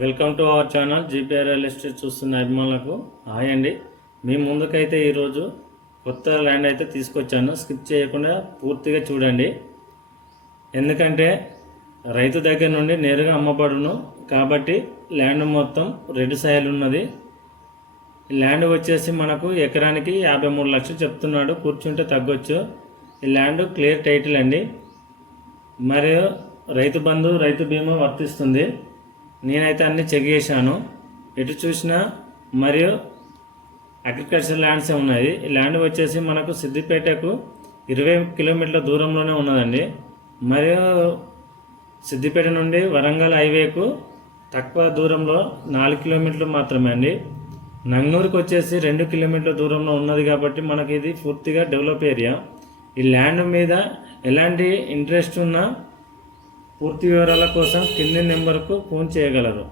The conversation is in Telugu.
Welcome to our channel GPR real estate చూస్తున్న అభిమానులకు హాయ్ అండి. మీ ముందుకైతే ఈరోజు కొత్త ల్యాండ్ అయితే తీసుకొచ్చాను. స్కిప్ చేయకుండా పూర్తిగా చూడండి, ఎందుకంటే రైతు దగ్గర నుండి నేరుగా అమ్మబడును కాబట్టి ల్యాండ్ మొత్తం రెడ్ సాయిల్ ఉన్నది. ఈ ల్యాండ్ వచ్చేసి మనకు ఎకరానికి 53 లక్షలు చెప్తున్నాడు. కూర్చుంటే తగ్గొచ్చు. ఈ ల్యాండ్ క్లియర్ టైటిల్ అండి, మరియు రైతు బంధు రైతు బీమా వర్తిస్తుంది. నేనైతే అన్ని చెక్ చేశాను, ఎటు చూసినా మరియు అగ్రికల్చర్ ల్యాండ్స్ ఉన్నాయి. ఈ ల్యాండ్ వచ్చేసి మనకు సిద్దిపేటకు 20 కిలోమీటర్ల దూరంలోనే ఉన్నదండి. మరియు సిద్దిపేట నుండి వరంగల్ హైవేకు తక్కువ దూరంలో 4 కిలోమీటర్లు మాత్రమే అండి. నంగనూరుకి వచ్చేసి 2 కిలోమీటర్ల దూరంలో ఉన్నది కాబట్టి మనకి ఇది పూర్తిగా డెవలప్ ఏరియా. ఈ ల్యాండ్ మీద ఎలాంటి ఇంట్రెస్ట్ ఉన్నా పూర్తి వివరాల కోసం కింది నెంబర్కు ఫోన్ చేయగలరు.